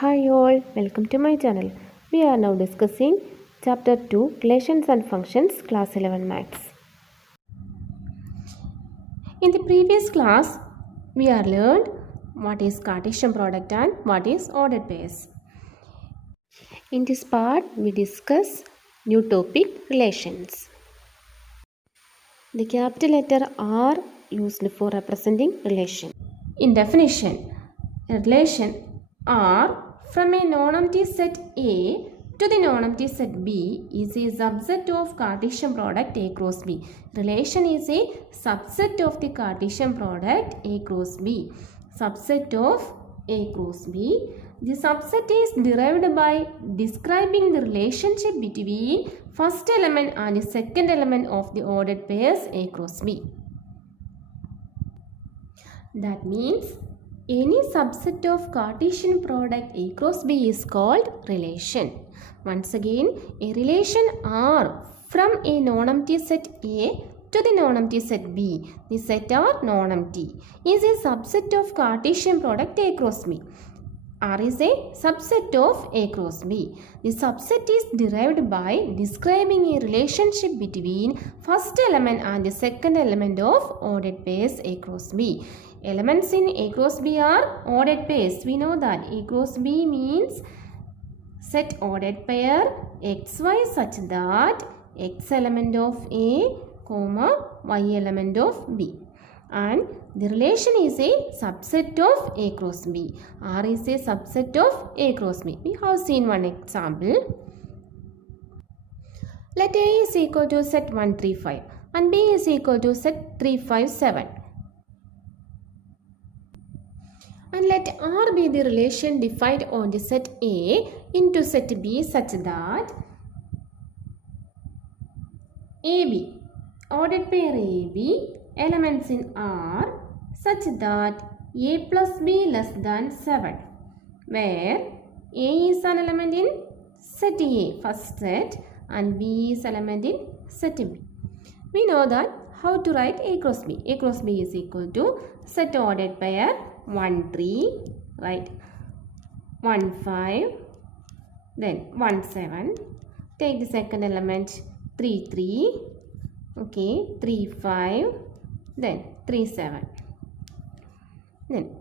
Hi all, welcome to my channel. We are now discussing chapter 2 Relations and Functions, class 11 Maths. In the previous class, we have learned what is Cartesian product and what is ordered pairs. In this part, we discuss new topic relations. The capital letter R used for representing relation. In definition, a relation R from a non-empty set A to the non-empty set B is a subset of Cartesian product A cross B. Relation is a subset of the Cartesian product A cross B. Subset of A cross B. The subset is derived by describing the relationship between first element and the second element of the ordered pairs A cross B. That means any subset of Cartesian product A cross B is called relation. Once again, a relation R from a non-empty set A to the non-empty set B, the set R non-empty, is a subset of Cartesian product A cross B. R is a subset of A cross B. The subset is derived by describing a relationship between first element and the second element of ordered pairs A cross B. Elements in A cross B are ordered pairs. We know that A cross B means set ordered pair xy such that x element of A, y element of B. And the relation is a subset of A cross B. R is a subset of A cross B. We have seen one example. Let A is equal to set 1, 3, 5 and B is equal to set 3, 5, 7. And let R be the relation defined on the set A into set B such that AB, ordered pair AB, elements in R such that A plus B less than 7, where A is an element in set A, first set, and B is element in set B. We know that how to write A cross B. A cross B is equal to set ordered pair 1, 3, right, 1, 5, then 1, 7. Take the second element 3, 3, okay, 3, 5, then 3, 7. Then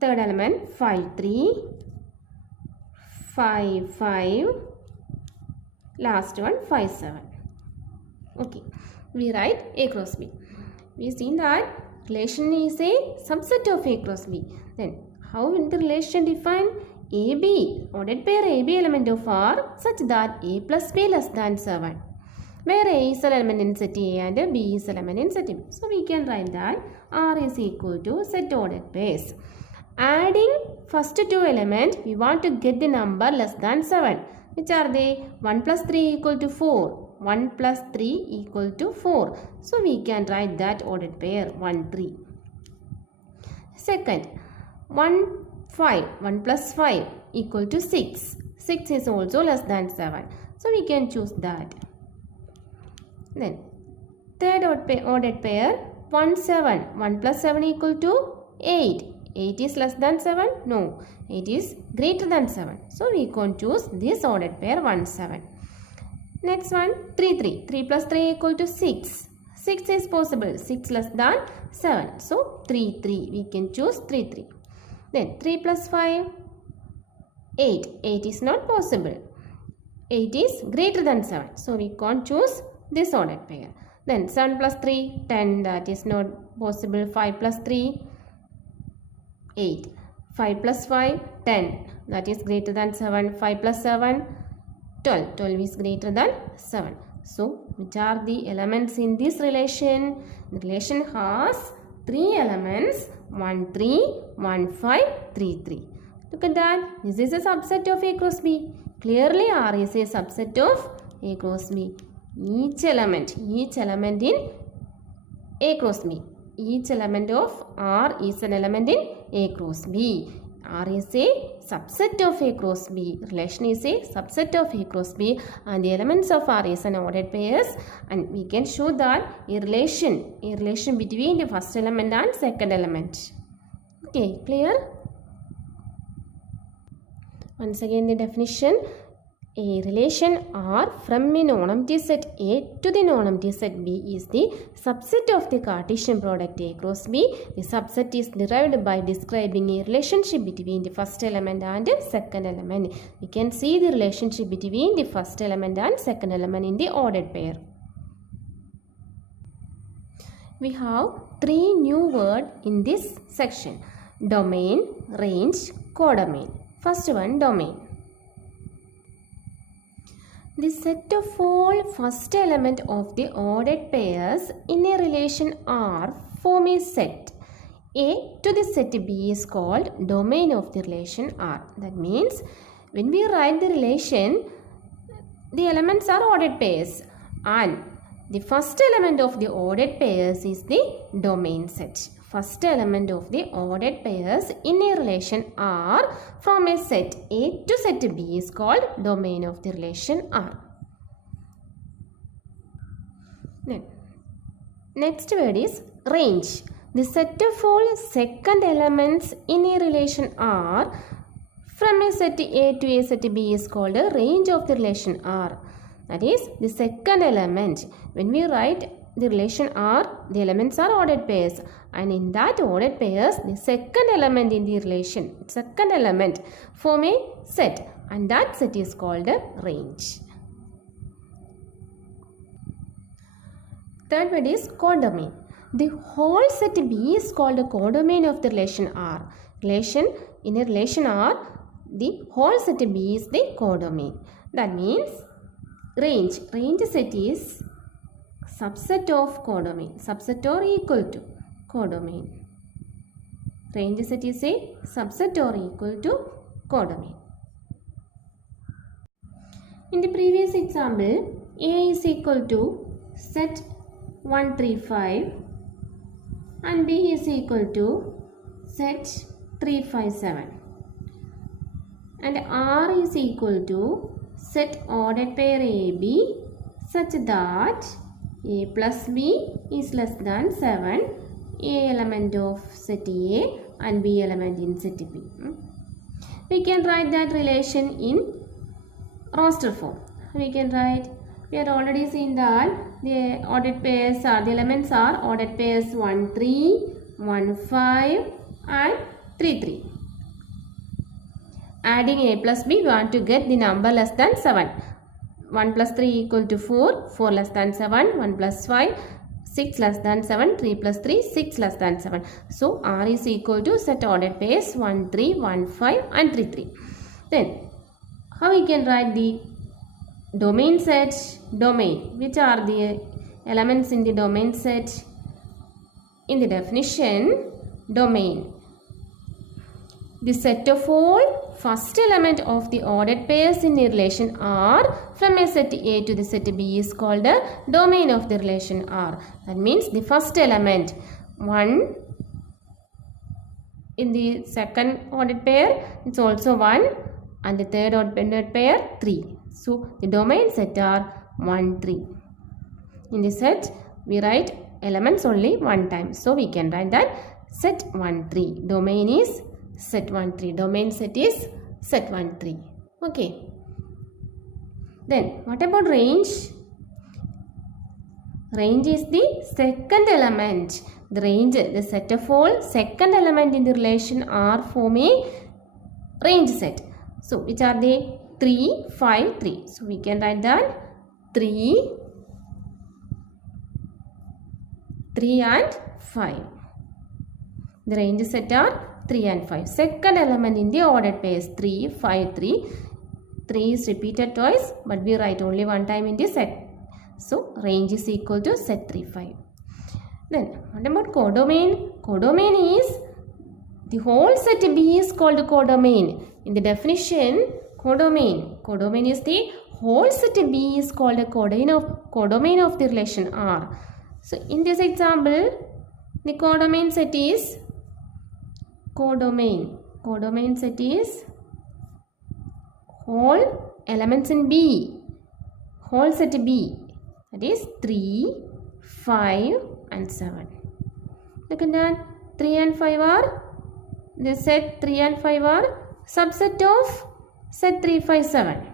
third element 5, 3, 5, 5, last one 5, 7. Okay, we write A cross B. We seen that relation is a subset of A cross B. Then how will the relation define? AB, ordered pair AB element of R such that A plus B less than 7, where A is an element in set A and B is an element in set B. So we can write that R is equal to set ordered pairs. Adding first two elements, we want to get the number less than 7. Which are they? 1 plus 3 equal to 4. 1 plus 3 equal to 4. So we can write that ordered pair 1, 3. Second, 1, 5. 1 plus 5 equal to 6. 6 is also less than 7. So we can choose that. Then, third ordered pair 1, 7. 1 plus 7 equal to 8. 8 is less than 7? No. 8 is greater than 7. So we can choose this ordered pair 1, 7. Next one 3, 3. 3 plus 3 equal to 6. 6 is possible. 6 less than 7. So 3, 3. We can choose 3, 3. Then 3 plus 5, 8. 8 is not possible. 8 is greater than 7. So we can't choose this ordered pair. Then 7 plus 3, 10. That is not possible. 5 plus 3, 8. 5 plus 5, 10. That is greater than 7. 5 plus 7, 12. 12 is greater than 7. So, which are the elements in this relation? The relation has 3 elements. 1, 3, 1, 5, 3, 3. Look at that. This is a subset of A cross B. Clearly, R is a subset of A cross B. Each element in A cross B. Each element of R is an element in A cross B. R is a subset of A cross B. Relation is a subset of A cross B, and the elements of R is an ordered pairs, and we can show that a relation between the first element and second element. Okay, clear? Once again the definition. A relation R from a non-empty set A to the non-empty set B is the subset of the Cartesian product A cross B. The subset is derived by describing a relationship between the first element and the second element. We can see the relationship between the first element and second element in the ordered pair. We have three new words in this section: domain, range, codomain. First one, domain. The set of all first element of the ordered pairs in a relation R form a set A to the set B is called domain of the relation R. That means when we write the relation, the elements are ordered pairs and the first element of the ordered pairs is the domain set. First element of the ordered pairs in a relation R from a set A to set B is called domain of the relation R. Next word is range. The set of all second elements in a relation R from a set A to a set B is called a range of the relation R. That is the second element. When we write the relation R, the elements are ordered pairs, and in that ordered pairs, the second element in the relation, second element form a set, and that set is called a range. Third word is codomain. The whole set B is called a codomain of the relation R. In a relation R, the whole set B is the codomain. That means range set is subset of codomain, subset or equal to codomain. Range set is a subset or equal to codomain. In the previous example, A is equal to set 135 and B is equal to set 357 and R is equal to set ordered pair AB such that A plus B is less than 7, A element of set A and B element in set B. We can write that relation in roster form. We can write, we had already seen that the ordered pairs are, the elements are ordered pairs 1, 3, 1, 5 and 3, 3. Adding A plus B, we want to get the number less than 7. 1 plus 3 equal to 4, 4 less than 7, 1 plus 5, 6 less than 7, 3 plus 3, 6 less than 7. So, R is equal to set ordered pairs 1, 3, 1, 5 and 3, 3. Then, how we can write the domain set? Domain. Which are the elements in the domain set? In the definition, domain. The set of all first element of the ordered pairs in a relation R from a set A to the set B is called a domain of the relation R. That means the first element 1 in the second ordered pair, it's also 1, and the third ordered pair 3. So the domain set are 1, 3. In the set we write elements only one time. So we can write that set 1, 3. Domain is set 1, 3. Domain set is set 1, 3. Okay. Then what about range? Range is the second element. The range, the set of all second element in the relation R form a range set. So which are they? 3, 5, 3. So we can write that 3 and 5. The range set are 3 and 5. Second element in the ordered pairs 3, 5, 3. 3 is repeated twice, but we write only one time in the set. So range is equal to set 3, 5. Then what about codomain? Codomain is the whole set B is called codomain. In the definition, codomain is the whole set B is called a codomain of the relation R. So in this example, the codomain set is codomain set is whole elements in B, whole set B, that is 3, 5 and 7. Look at that, 3 and 5 are, this set 3 and 5 are subset of set 3, 5, 7.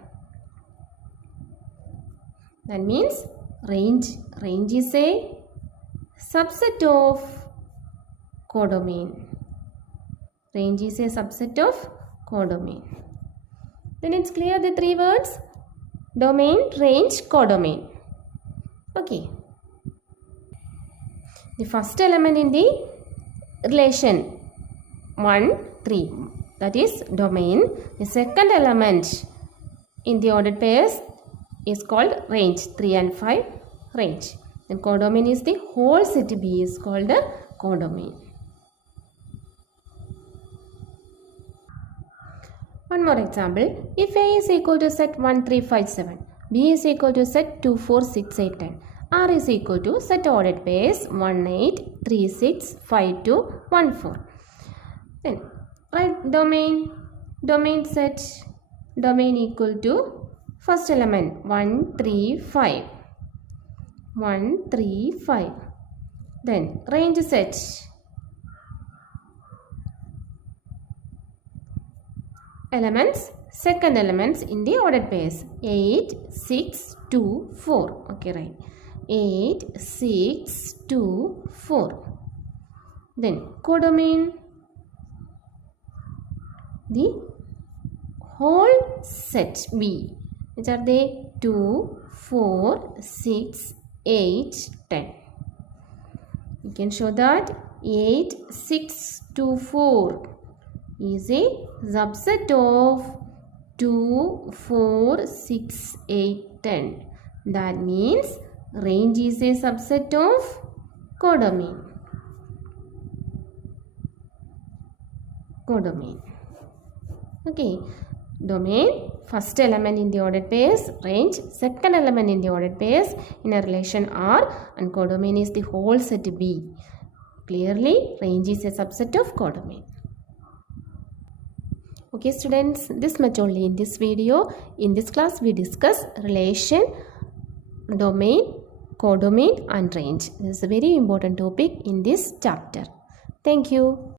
That means range is a subset of codomain. Range is a subset of codomain. Then it's clear the three words: domain, range, codomain. Okay. The first element in the relation 1, 3, that is domain. The second element in the ordered pairs is called range, 3 and 5 range. Then codomain is the whole set B is called a codomain. One more example. If A is equal to set 1, 3, 5, 7, B is equal to set 2, 4, 6, 8, 10, R is equal to set ordered pairs 1, 8, 3, 6, 5, 2, 1, 4. Then write domain set, domain equal to first element 1, 3, 5. 1, 3, 5. Then range set. Elements, second elements in the ordered pairs 8, 6, 2, 4. Okay, right. 8, 6, 2, 4. Then codomain, the whole set B. Which are they? 2, 4, 6, 8, 10. You can show that 8, 6, 2, 4 is a subset of 2, 4, 6, 8, 10. That means range is a subset of codomain. Codomain. Okay. Domain, first element in the ordered pairs, range, second element in the ordered pairs in a relation R, and codomain is the whole set B. Clearly, range is a subset of codomain. Okay students, this much only in this video. In this class we discuss relation, domain, codomain and range. This is a very important topic in this chapter. Thank you.